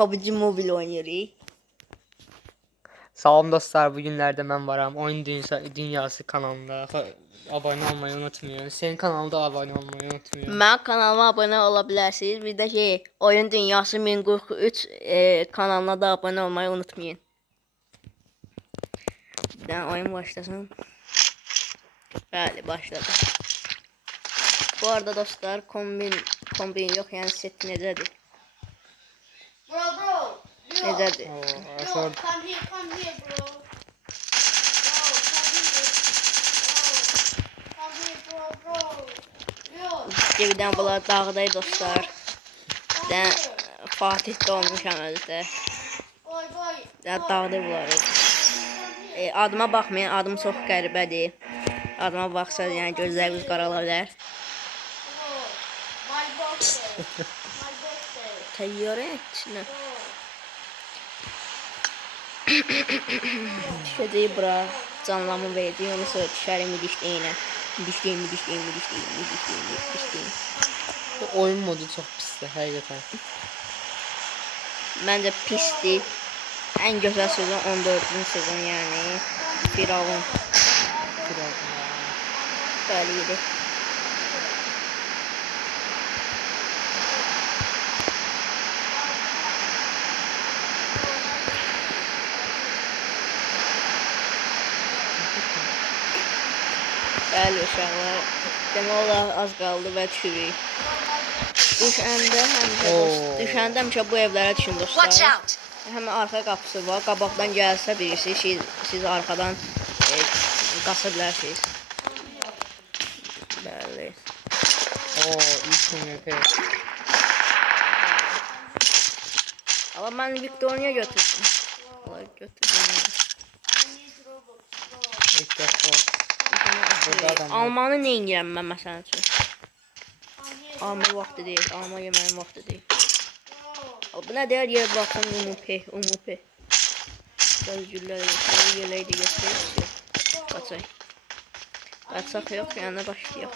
PUBG Mobile oynuyoruz. Salam dostlar, bugünlerde ben varım. Oyun Dünyası kanalında abone olmayı unutmayın. Senin kanalda abone olmayı unutmayın. Mənim kanalıma abunə ola bilərsiniz. Bir də Oyun Dünyası 1043 kanalına da abunə olmayı unutmayın. Bir dənə oyun başlasın. Bəli, başladı. Bu arada dostlar, kombin yok, yəni set necədir? Bro. Necədir? Yo, come here, bro. Bir dənə bunlar dağdaydı dostlar. Bir dənə Fatih'də olmuşam özdə. Dağda bunlar. Adıma baxmayın, adım çox qəribədir. Adıma baxsanız, yəni gözləriniz qarala bilər. Təyyarə içinə. Düşəcək bura. Canlamı verdi, onu sonra düşərim idişləyinə. Dişliyim. Bu oyun modu çok pisdir, həqiqətən. Məncə pisdir. Ən gözəl sezon 14-cü sezon, yəni Firavun. Bəli idi. Bəli uşaqlar, demək olar az qaldı və düşürük. Düşəndə həmişə bu evlərə düşün dostlar. Həmin arxa qapısı var, qabaqdan gəlsə birisi, siz arxadan qasa bilərsiniz. Bəli. İlk MVP. Amma mən Victoria götürdüm. İlk dəfə. Almanı nə edirəm mən məsələn üçün? Alma vaxtı deyil, alma yeməyin vaxtı deyil. Bu nə deyər, yer baxın, umupi. Biraz güllər yerləydi göstərir. Qaçaq yox, yəni başlayaq.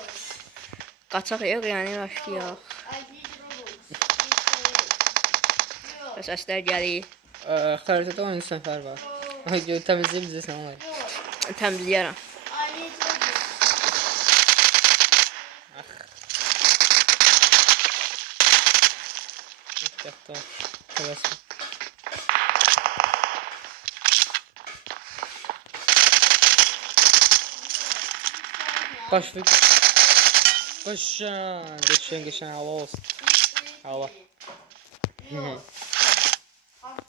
Səslər gəlir. Xəritədə 13 nəfər var. Təmizləyə bilirsən onları. Təmizləyərəm. Yaptım. Tavası. Başlık. Geçen hava olsun. Hava.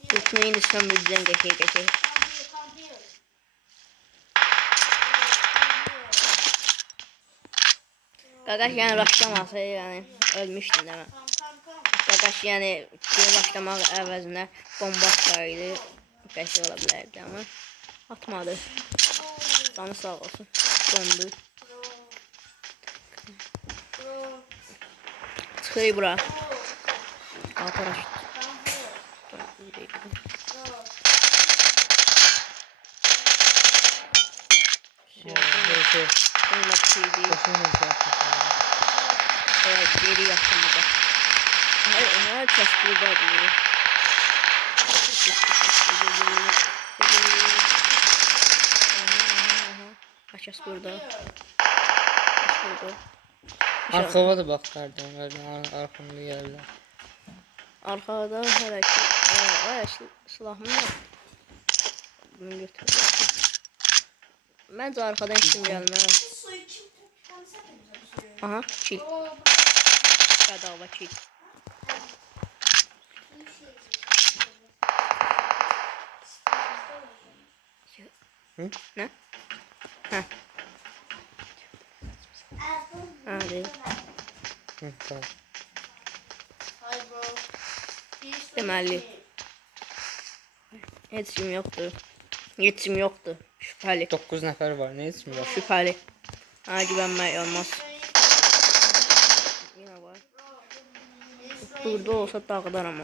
Tutmayın lütfen bizden geçey. Qaqaş yəni başlamasa, yəni ölmüşdün demə. Qaqaş yəni başlamaq əvəzinə bomba atsaydı qəşəng ola bilərdi, amma atmadı. Canı sağ olsun. Dondu. Çıxır bura. Paraşüt. Evet, geri yaptım burada. Her kes burada diyor. Kaças burada. Arkaya da bak kardeşim. Arkamda yerler. Arkada hələ ki, silahım var. Bunu götürürüm. Məncə arxadan kim gəlməz. Aha, kill. Bedava kill. Hı? Ne? Heh. Hadi. Tamam. Deməli. Heç kim yoxdur. Şübhəli. 9 nəfər var. Nə üçün yox? Şübhəli. Ha, güvənmək olmaz. Yine var. Burada olsa dağılar ama.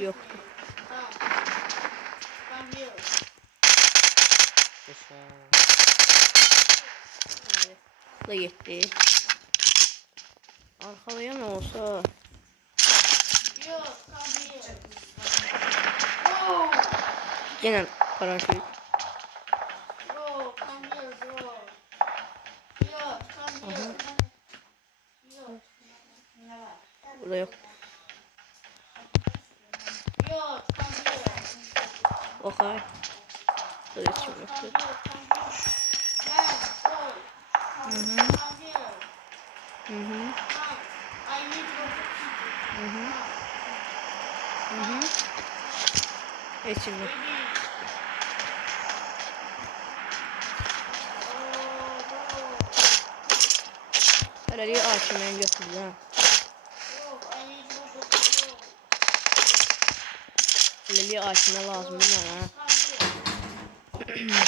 Yoktur. Da gitti. Arkalayan olsa. Yine paraşüt. Bro, come here, bro. Yo, come here. Yo. Burada yok. Yo, come here. Okay. Burada hiç yok. Come here, come here. Man, bro. Come here. Hı hı. Come. I need your picture. Hı hı. Hı hı. Hiç yok. Oh, bro. Herhalde açmayın götürdü ha. Bro, I need your picture. Herhalde açma lazım buna ha. Come here.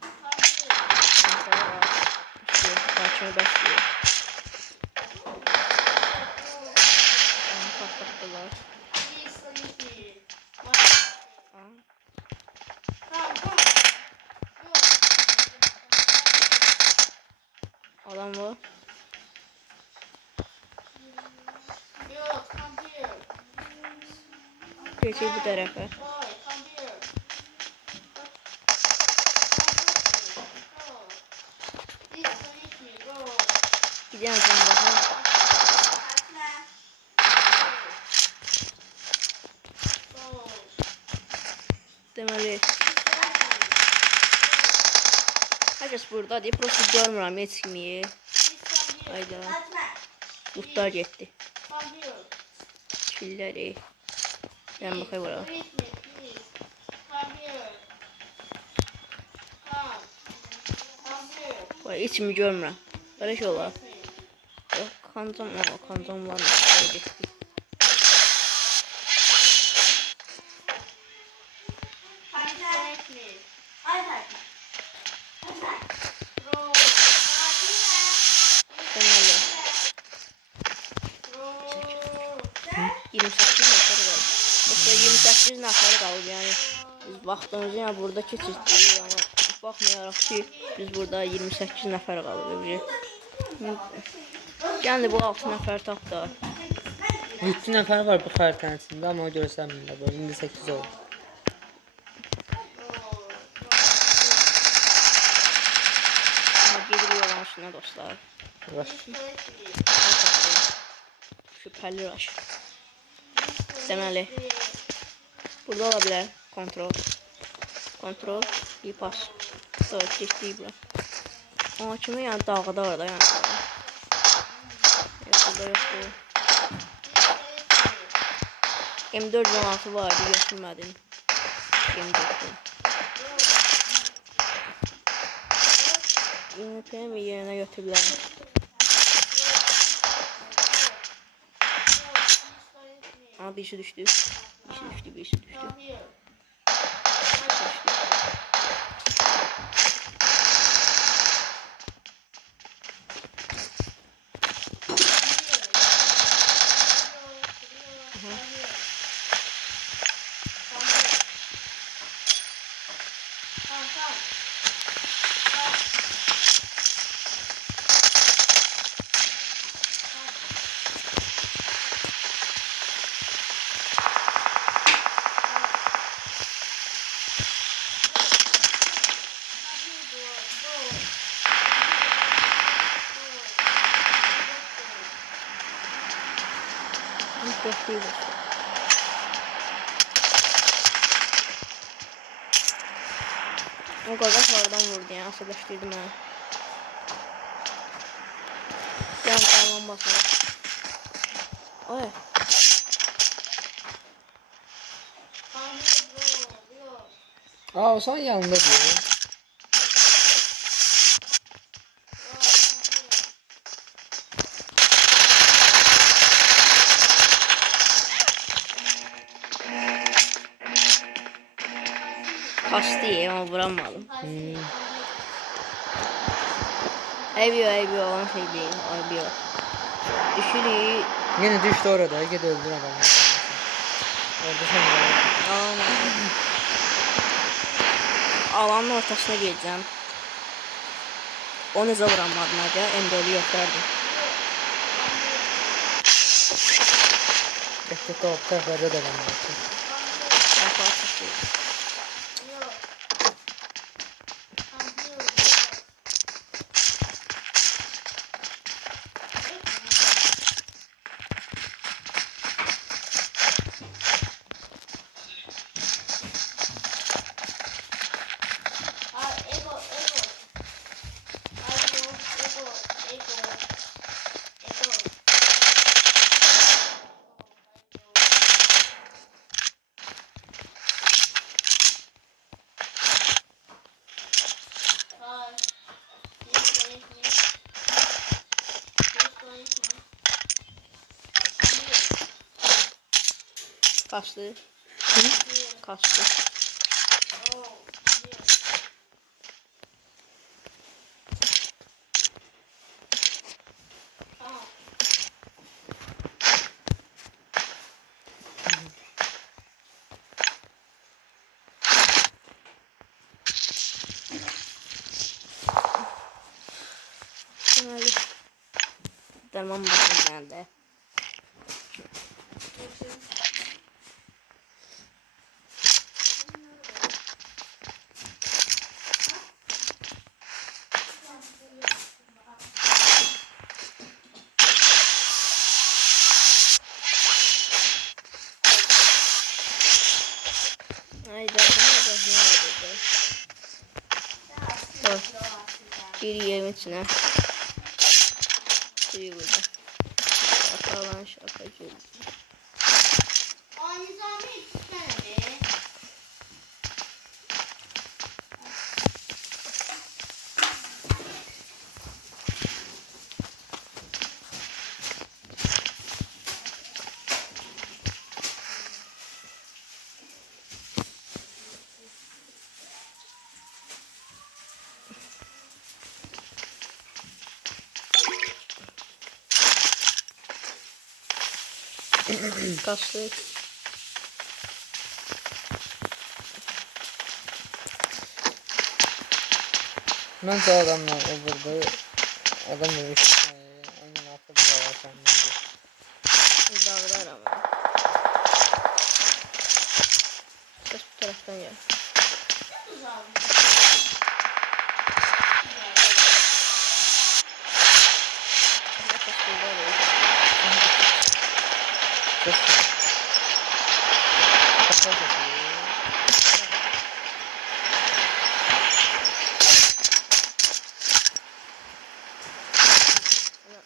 Come here. İşte açma başlıyor. Onu patlattılar. Please leave me. Aha. Come, come. Adam var. Yo, come here. Geçiyor bu tarafa. Boy, come here. Please leave me, bro. Gidiyorum sen bakın. Bro. Deməli. Herkes burada deyib. Prosto görmürəm heç kimi. Hayda. Lootlar getdi. Come here. Killəri. Ben bakayım bura. Leave me, please. Come here. Come. Come here. Vay heç kimi görmürəm. Belə şey olar. Leave me. Yox, kancam varmış. Böyle getdi. Please leave me. Bro. Deməli. Bro. 28 nəfər qalıb. Yoxsa 28 nəfər qalıb yəni. Biz vaxtımızı yəni burada keçirdik amma baxmayaraq ki biz burada 28 nəfər qalıb. Yəni bu 6 nəfər tapdı. 7 nəfər var bu xəritənin içində, amma görsənmirlər. Böyle indi 8 oldu. Amma gedir yolun üstünə dostlar. Var. Şübhəli raş. Deməli. Burada ola bilər. Kontrol. Kontrol. Bir pas. Sonra keçdik bura. Ama kimi yəni dağda var da yəni. Yox, burada yoxdur. M416 vardı, götürmədim. M4. UMP'mi yerine götürürlər. Ama birisi düştü. Birisi düştü. Come here. Bekleyin. O kadar oradan vurdu yani asıllaştırdım ha. Yan tamam basalım. Oy. Aa, o zaman yanında diyor. Kastı iyi ama vuramadım. Eyvio olan şey değil. Eyvio. Düşürüyor. Yine düştü orada. Git öldür adamı. Orada sen de. Alanın ortasına geleceğim. O neze vuramadım aga. M4'ü yoklardı. Bekle, o taraflarda da var. Ben kalkıştım. Kaçtı. Kaçtı. Deməli. Tamam bakın geldi. Haydi bir yerin içine. Suyu burada. Şakalan şakacı. Nizami istene. Kaçtı. Bence adamlar burada adam demiş onun altı da var sende. Dağlar ama. Ses bu taraftan gel.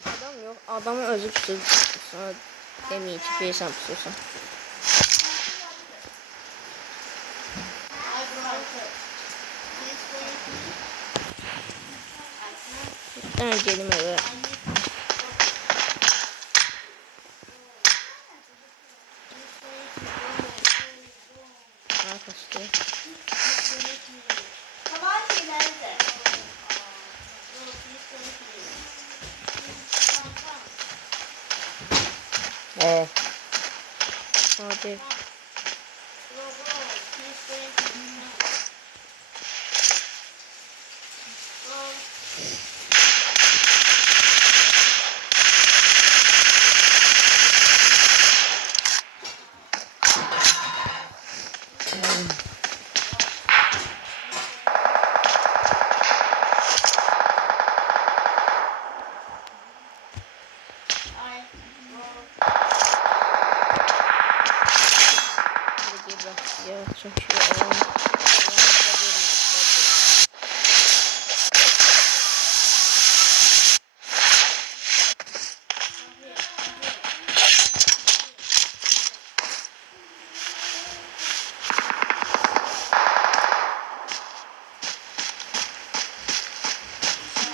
Adam yok. Adamı özü tutup sonra demeyeyim ki bir sen tutuyorsun. Ben geldim eve. Arkadaşlar. Hadi. Ya çünkü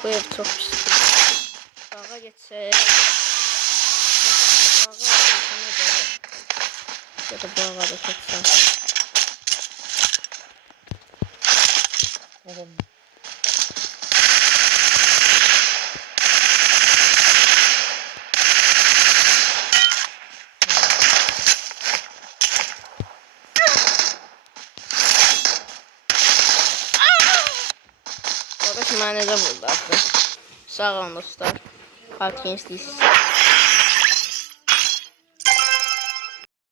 bu ev çok pis. Bağa geçsek. Ya da bağa da çeksen. Arkadaş mənəcə buldu artıq. Sağ olun dostlar. Parkin istəyirsiniz.